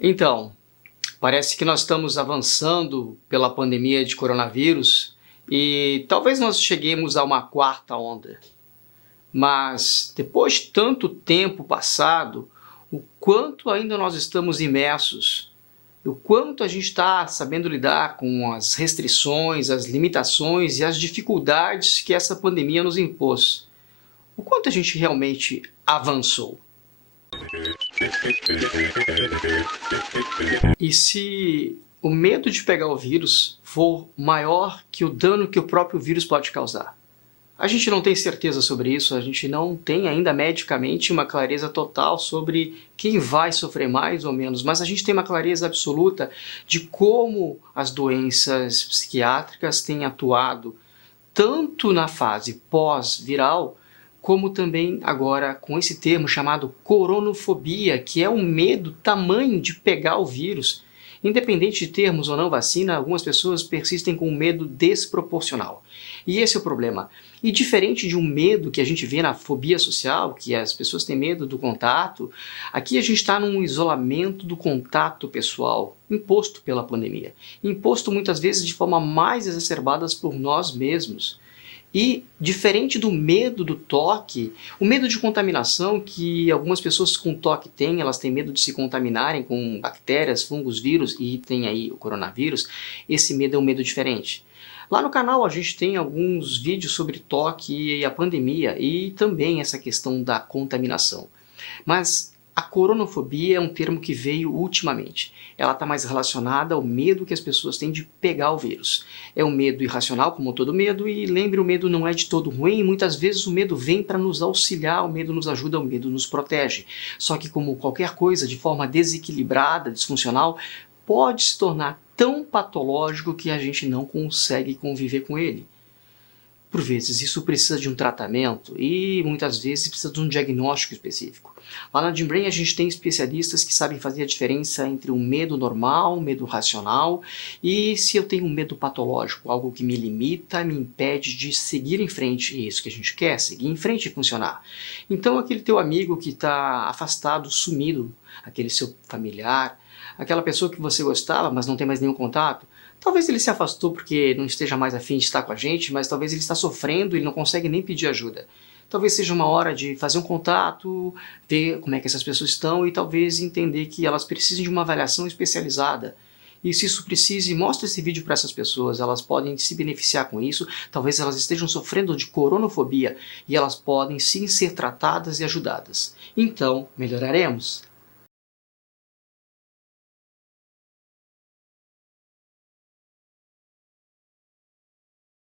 Então, parece que nós estamos avançando pela pandemia de coronavírus e talvez nós cheguemos a uma quarta onda. Mas, depois de tanto tempo passado, o quanto ainda nós estamos imersos, o quanto a gente está sabendo lidar com as restrições, as limitações e as dificuldades que essa pandemia nos impôs. O quanto a gente realmente avançou. E se o medo de pegar o vírus for maior que o dano que o próprio vírus pode causar? A gente não tem certeza sobre isso, a gente não tem ainda medicamente uma clareza total sobre quem vai sofrer mais ou menos, mas a gente tem uma clareza absoluta de como as doenças psiquiátricas têm atuado tanto na fase pós-viral, como também agora com esse termo chamado coronofobia, que é um medo tamanho de pegar o vírus. Independente de termos ou não vacina, algumas pessoas persistem com um medo desproporcional. E esse é o problema. E diferente de um medo que a gente vê na fobia social, que as pessoas têm medo do contato, aqui a gente está num isolamento do contato pessoal, imposto pela pandemia. Imposto muitas vezes de forma mais exacerbada por nós mesmos. E, diferente do medo do toque, o medo de contaminação que algumas pessoas com toque têm, elas têm medo de se contaminarem com bactérias, fungos, vírus, e tem aí o coronavírus, esse medo é um medo diferente. Lá no canal a gente tem alguns vídeos sobre toque e a pandemia, e também essa questão da contaminação. Mas a coronofobia é um termo que veio ultimamente. Ela está mais relacionada ao medo que as pessoas têm de pegar o vírus. É um medo irracional, como todo medo, e lembre, o medo não é de todo ruim, e muitas vezes o medo vem para nos auxiliar, o medo nos ajuda, o medo nos protege. Só que, como qualquer coisa, de forma desequilibrada, disfuncional, pode se tornar tão patológico que a gente não consegue conviver com ele. Por vezes isso precisa de um tratamento e muitas vezes precisa de um diagnóstico específico. Lá na Gymbrain a gente tem especialistas que sabem fazer a diferença entre um medo normal, um medo racional, e se eu tenho um medo patológico, algo que me limita, me impede de seguir em frente, e é isso que a gente quer, seguir em frente e funcionar. Então aquele teu amigo que está afastado, sumido, aquele seu familiar, aquela pessoa que você gostava, mas não tem mais nenhum contato, talvez ele se afastou porque não esteja mais afim de estar com a gente, mas talvez ele está sofrendo e não consegue nem pedir ajuda. Talvez seja uma hora de fazer um contato, ver como é que essas pessoas estão e talvez entender que elas precisem de uma avaliação especializada. E se isso precise, mostre esse vídeo para essas pessoas, elas podem se beneficiar com isso, talvez elas estejam sofrendo de coronofobia e elas podem sim ser tratadas e ajudadas. Então, melhoraremos?